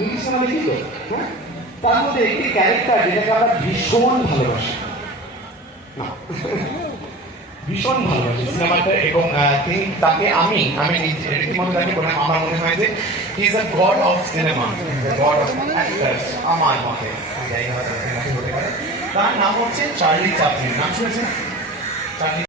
English cinema দেখি তো, হ্যাঁ, তার মধ্যে একটি ক্যারেক্টার যেটাকে আমরা ভীষণ ভালোবাসি, ভীষণ ভালোবাসি সিনেমাটা, এবং তাকে আমি রীতিমতো তাকে আমার মনে হয় যে he is a god of cinema, god of actors আমার মতে, জানি না হতে পারে। তার নাম হচ্ছে চার্লি চ্যাপলিন। নাম শুনেছেন চার্লি?